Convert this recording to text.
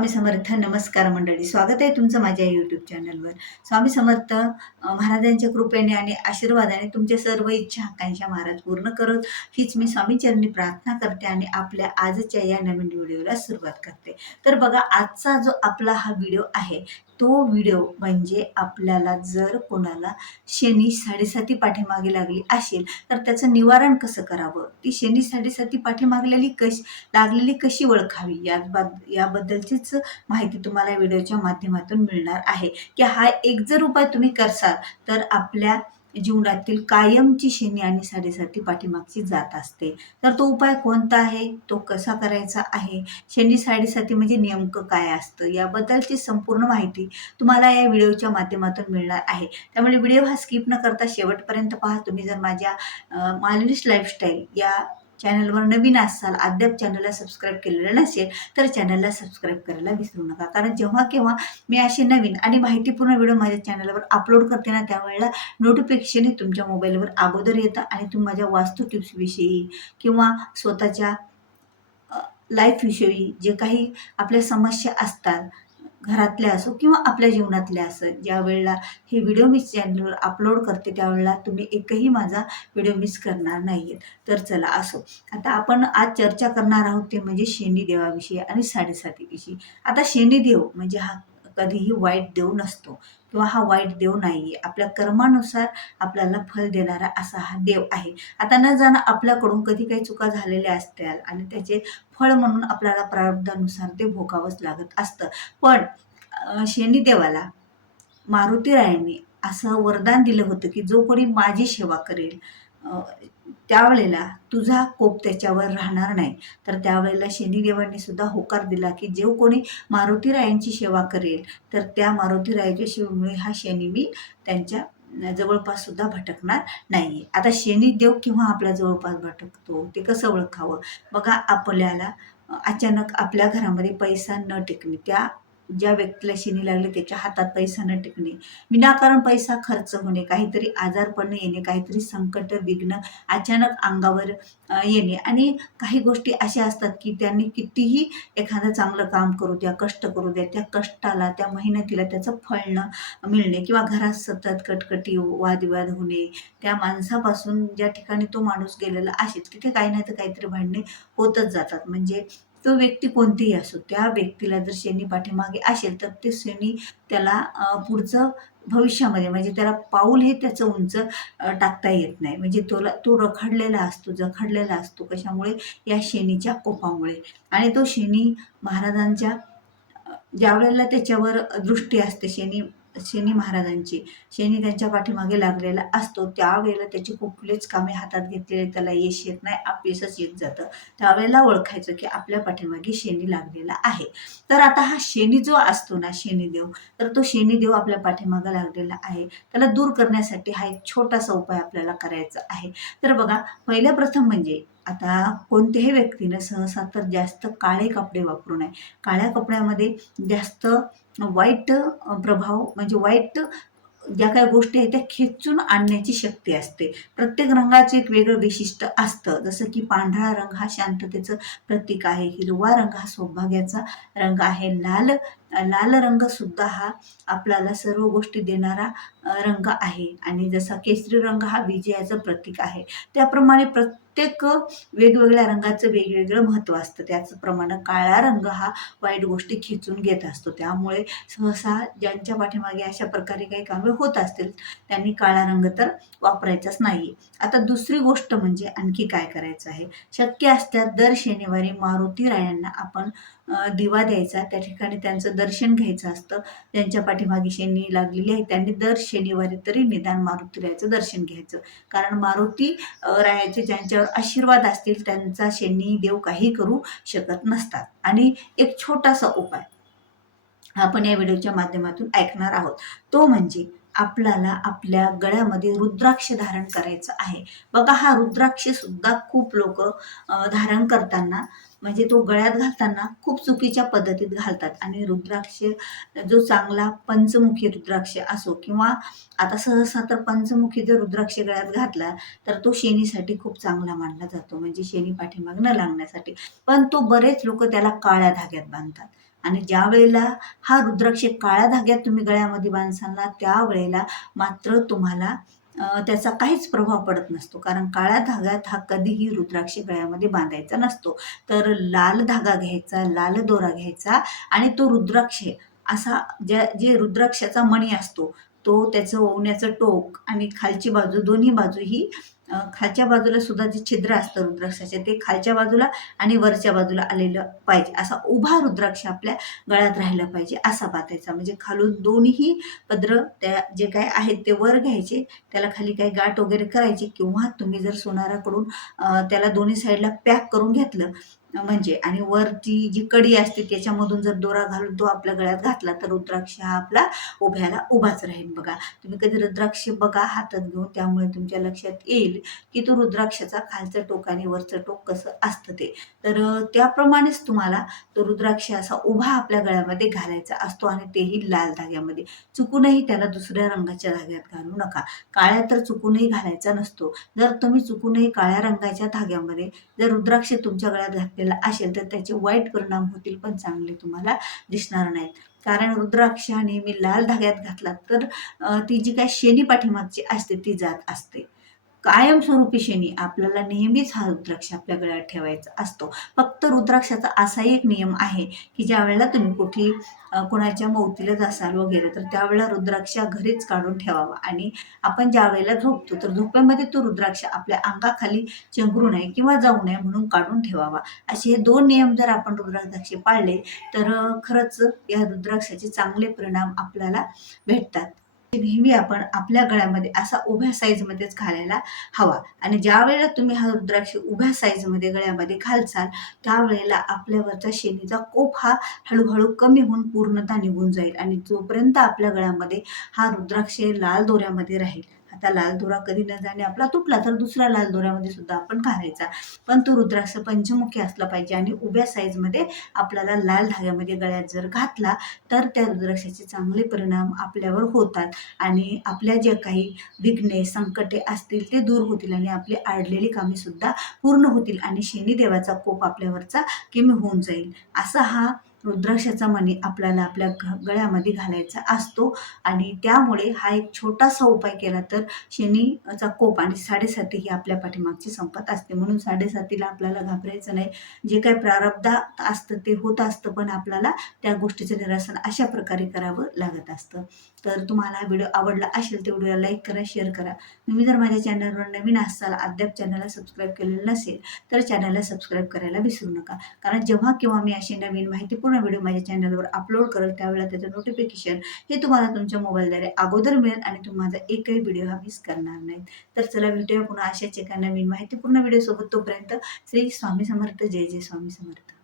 स्वामी समर्थ नमस्कार मंडळी. स्वागत आहे तुमचं माझ्या यूट्यूब चॅनलवर स्वामी समर्थ महाराजांच्या कृपेने आणि आशीर्वादाने तुमच्या सर्व इच्छा आकांक्षा महाराज पूर्ण करत. हीच मी स्वामीचरणी प्रार्थना करते आणि आपल्या आजच्या या नवीन व्हिडिओला सुरुवात करते. तर बघा आजचा जो आपला हा व्हिडिओ आहे तो व्हिडिओ म्हणजे आपल्याला जर कोणाला शनी साडेसाती पाठीमागे लागली असेल तर त्याचं निवारण कसं करावं? ती शनी साडेसाती पाठीमागलेली कशी लागलेली कशी ओळखावी? या याबद्दलचीच माहिती तुम्हाला व्हिडिओच्या माध्यमातून मिळणार आहे. की हा एक जर उपाय तुम्ही करसाल तर आपल्या जीवनातील कायमची शनी आणि साडेसाती पाठीमागची जात असते. तर तो उपाय कोणता आहे? तो कसा करायचा आहे? शनी साडेसाती म्हणजे नेमकं काय असतं? याबद्दलची संपूर्ण माहिती तुम्हाला या व्हिडिओच्या माध्यमातून मिळणार आहे. त्यामुळे व्हिडिओ हा स्किप न करता शेवटपर्यंत पहा. तुम्ही जर माझ्या अं, मालविश लाईफस्टाईल या चॅनलवर नवीन असाल अद्याप चॅनलला सबस्क्राईब केलेलं नसेल तर चॅनलला सबस्क्राईब करायला विसरू नका. कारण जेव्हा केव्हा मी असे नवीन आणि माहितीपूर्ण व्हिडिओ माझ्या चॅनलवर अपलोड करते ना त्यावेळेला नोटिफिकेशन हे तुमच्या मोबाईलवर अगोदर येतं आणि तुम्ही माझ्या वास्तू टिप्सविषयी किंवा स्वतःच्या लाईफविषयी जे काही आपल्या समस्या असतात घरातल्या असो किंवा आपल्या जीवनातल्या असो ज्या वेळेला हे व्हिडिओ मी चॅनलवर अपलोड करते त्यावेळेला तुम्ही एकही माझा व्हिडिओ मिस करणार नाही तर चला असो. आता आपण आज चर्चा करणार आहोत ते म्हणजे शनी देवाविषयी आणि साडेसातीविषयी. आता शनी देव म्हणजे हा कधीही वाईट देव नसतो. किंवा हा वाईट देव नाही आहे आपल्या कर्मानुसार आपल्याला फल देणारा असा हा देव आहे. आता न जाणं आपल्याकडून कधी काही चुका झालेल्या असत्याल आणि त्याचे फळ म्हणून आपल्याला प्रारब्धानुसार ते भोगावंच लागत असतं. पण अं, देवाला मारुती रायांनी असं वरदान दिलं होतं की जो कोणी माझी सेवा करेल त्यावेळेला तुझा कोप त्याच्यावर राहणार नाही. तर त्यावेळेला शनिदेवांनी सुद्धा होकार दिला की जेव कोणी मारुती रायांची सेवा करेल तर त्या मारुती रायाच्या सेवेमुळे हा शनी मी त्यांच्या जवळपास सुद्धा भटकणार नाही आता शनिदेव किंवा आपल्या जवळपास भटकतो ते कसं ओळखावं? बघा आपल्याला अचानक आपल्या घरामध्ये पैसा न टिकणे त्या ज्या व्यक्तीला शिनी लागले त्याच्या हातात पैसा न टिकणे विनाकारण पैसा खर्च होणे काहीतरी आजारपण येणे काहीतरी संकट विघ्न अचानक अंगावर येणे आणि काही गोष्टी अशा असतात की त्यांनी कितीही एखादं चांगलं काम करू द्या कष्ट करू द्या त्या कष्टाला त्या मेहनतीला त्याचं फळ न मिळणे किंवा घरात सतत कटकटी वादविवाद होणे त्या माणसापासून ज्या ठिकाणी तो माणूस गेलेला असेल तिथे काही नाही तर काहीतरी भांडणे होतच जातात. म्हणजे तो व्यक्ती कोणतीही असो त्या व्यक्तीला जर शनी पाठीमागे असेल तर ते शनी त्याला पुढचं भविष्यामध्ये म्हणजे त्याला पाऊल हे त्याचं उंच टाकता येत नाही. म्हणजे तोला तो रखडलेला असतो जखडलेला असतो कशामुळे? या शनीच्या कोपामुळे. आणि तो शनी महाराजांच्या ज्या वेळेला त्याच्यावर दृष्टी असते शनी शनी महाराजांची. शनी त्यांच्या पाठीमागे लागलेला असतो. त्यावेळेला त्याची कुठलीच कामे हातात घेतलेले त्याला यश येत नाही अपयशच येत जातं. त्यावेळेला ओळखायचं की आपल्या पाठीमागे शनी लागलेला आहे. तर आता हा शनी जो असतो ना शनिदेव तर तो शनिदेव आपल्या पाठीमागे लागलेला आहे. त्याला दूर करण्यासाठी हा एक छोटासा उपाय आपल्याला करायचा आहे. तर बघा पहिल्या प्रथम म्हणजे आता कोणत्याही व्यक्तीनं सहसा तर जास्त काळे कपडे वापरू नये. काळ्या कपड्यामध्ये जास्त वाईट प्रभाव म्हणजे वाईट ज्या काही गोष्टी आहेत त्या खेचून आणण्याची शक्ती असते. प्रत्येक रंगाचं एक वेगळं वैशिष्ट्य असतं. जसं की पांढरा रंग हा शांततेचं प्रतीक आहे. हिरवा रंग हा सौभाग्याचा रंग आहे. लाल लाल रंग सुद्धा हा आपल्याला सर्व गोष्टी देणारा रंग आहे. आणि जसा केसरी रंग हा विजयाचं प्रतीक आहे. त्याप्रमाणे प्रत्येक वेगवेगळ्या रंगाचं वेगवेगळं महत्त्व असतं. त्याचप्रमाणे काळा रंग हा वाईट गोष्टी खेचून घेत असतो. त्यामुळे सहसा ज्यांच्या पाठीमागे अशा प्रकारे काही कामे होत असतील त्यांनी काळा रंग तर वापरायचाच नाही. आता दुसरी गोष्ट म्हणजे आणखी काय करायचं आहे? शक्य असल्यास दर शनिवारी मारुती रायांना आपण दिवा द्यायचा त्या ठिकाणी त्यांचं दर्शन घ्यायचं असतं. ज्यांच्या पाठीमागे शनी लागलेली आहे त्यांनी दर शनिवारी तरी निदान मारुती रायाचं दर्शन घ्यायचं. कारण मारुती रायाचे ज्यांच्यावर आशीर्वाद असतील त्यांचा शनी देव काही करू शकत नसतात. आणि एक छोटासा उपाय आपण या व्हिडिओच्या माध्यमातून ऐकणार आहोत. तो म्हणजे आपल्याला आपल्या गळ्यामध्ये रुद्राक्ष धारण करायचं आहे. बघा हा रुद्राक्ष सुद्धा खूप लोक धारण करताना म्हणजे तो गळ्यात घालताना खूप चुकीच्या पद्धतीत घालतात. आणि रुद्राक्ष जो चांगला पंचमुखी रुद्राक्ष असो किंवा आता सहसा तर पंचमुखी जर रुद्राक्ष गळ्यात घातला तर तो शेणीसाठी खूप चांगला मानला जातो. म्हणजे शेणी पाठीमाग न लागण्यासाठी. पण तो बरेच लोक त्याला काळ्या धाग्यात बांधतात. आणि ज्या वेळेला हा रुद्राक्ष काळ्या धाग्यात तुम्ही गळ्यामध्ये बांधसाला त्यावेळेला मात्र तुम्हाला त्याचा काहीच प्रभाव पडत नसतो. कारण काळ्या धाग्यात हा कधीही रुद्राक्ष गळ्यामध्ये बांधायचा नसतो. तर लाल धागा घ्यायचा लाल दोरा घ्यायचा आणि तो रुद्राक्ष असा ज्या जे रुद्राक्षाचा मणी असतो तो त्याचं ओवण्याचं टोक आणि खालची बाजू दोन्ही बाजू ही खालच्या बाजूला सुद्धा जे छिद्र असतं रुद्राक्षाचे ते खालच्या बाजूला आणि वरच्या बाजूला आलेलं पाहिजे. असा उभा रुद्राक्ष आपल्या गळ्यात राहिला पाहिजे असा बातायचा म्हणजे खालून दोन्ही पद्र त्या जे काय आहेत ते वर घ्यायचे त्याला खाली काही गाठ वगैरे करायची किंवा तुम्ही जर सोनाराकडून त्याला दोन्ही साईडला पॅक करून घेतलं म्हणजे आणि वरची जी कडी असते त्याच्यामधून जर दोरा घालून तो आपल्या गळ्यात घातला तर रुद्राक्ष हा आपला उभ्याला उभाच राहील बघा. तुम्ही कधी रुद्राक्ष बघा हातात घेऊन त्यामुळे तुमच्या लक्षात येईल की तो रुद्राक्षाचा खालचं टोक आणि वरचं टोक कसं असतं ते. तर त्याप्रमाणेच तुम्हाला तो रुद्राक्ष असा उभा आपल्या गळ्यामध्ये घालायचा असतो आणि तेही लाल धाग्यामध्ये. चुकूनही त्याला दुसऱ्या रंगाच्या धाग्यात घालू नका. काळ्या तर चुकूनही घालायचा नसतो. जर तुम्ही चुकूनही काळ्या रंगाच्या धाग्यामध्ये जर रुद्राक्ष तुमच्या गळ्यात घातलेला असेल तर त्याचे वाईट परिणाम होतील पण चांगले तुम्हाला दिसणार नाहीत. कारण रुद्राक्ष हा नेहमी लाल धाग्यात घातला तर ती जी काय शेणी पाठीमागची असते ती जात असते. कायमस्वरूपी शनी आपल्याला नेहमीच हा रुद्राक्ष आपल्या गळ्यात ठेवायचा असतो. फक्त रुद्राक्षाचा असा एक नियम आहे की ज्या वेळेला तुम्ही कुठे कोणाच्या मौतीला जासाल वगैरे तर त्यावेळेला रुद्राक्ष घरीच काढून ठेवावा. आणि आपण ज्या वेळेला झोपतो तर झोपेमध्ये तो रुद्राक्ष आपल्या अंगाखाली चंगरू नये किंवा जाऊ नये म्हणून काढून ठेवावा. असे हे दोन नियम जर आपण रुद्राक्षाचे पाळले तर खरंच या रुद्राक्षाचे चांगले परिणाम आपल्याला भेटतात. नेहमी आपण आपल्या गळ्यामध्ये असा उभ्या साईजमध्येच घालायला हवा. आणि ज्या वेळेला तुम्ही हा रुद्राक्ष उभ्या साईजमध्ये गळ्यामध्ये घालसाल त्यावेळेला आपल्यावरचा शेणीचा कोप हा हळूहळू कमी होऊन पूर्णता निघून जाईल. आणि जोपर्यंत आपल्या गळ्यामध्ये हा रुद्राक्ष लाल दोऱ्यामध्ये राहील आता लाल दोरा कधी न जाणे आपला तुटला तर दुसऱ्या लाल दोऱ्यामध्ये सुद्धा आपण घालायचा. पण तो रुद्राक्ष पंचमुखी असला पाहिजे आणि उभ्या साईजमध्ये आपल्याला लाल धाग्यामध्ये गळ्यात जर घातला तर त्या रुद्राक्षाचे चांगले परिणाम आपल्यावर होतात. आणि आपल्या जे काही विघ्ने संकटे असतील ते दूर होतील आणि आपली आडलेली कामे सुद्धा पूर्ण होतील आणि शनिदेवाचा कोप आपल्यावरचा कमी होऊन जाईल. असा हा रुद्राक्षाचा मणी आपल्याला आपल्या घ गळ्यामध्ये घालायचा असतो. आणि त्यामुळे हा एक छोटासा उपाय केला तर शनीचा कोप आणि साडेसाती ही आपल्या पाठीमागची संपत असते. म्हणून साडेसातीला आपल्याला घाबरायचं नाही. जे काही प्रारब्धा असतं ते होत असतं पण आपल्याला त्या गोष्टीचं निरासन अशा प्रकारे करावं लागत असतं. तर तुम्हाला हा व्हिडिओ आवडला असेल तर व्हिडिओला लाईक करा शेअर करा. तुम्ही जर माझ्या चॅनलवर नवीन असाल अद्याप चॅनलला सबस्क्राईब केलेलं नसेल तर चॅनलला सबस्क्राईब करायला विसरू नका. कारण जेव्हा केव्हा मी अशी नवीन माहिती संपूर्ण व्हिडिओ माझ्या चॅनलवर अपलोड करेल त्यावेळेला त्याचं नोटिफिकेशन हे तुम्हाला तुमच्या मोबाईलद्वारे अगोदर मिळेल आणि तुम्हाला एकही व्हिडिओ हा मिस करणार नाही तर चला भेटूया पुन्हा अशाच एका नवीन माहितीपूर्ण व्हिडिओसोबत तोपर्यंत श्री स्वामी समर्थ. जय जय स्वामी समर्थ.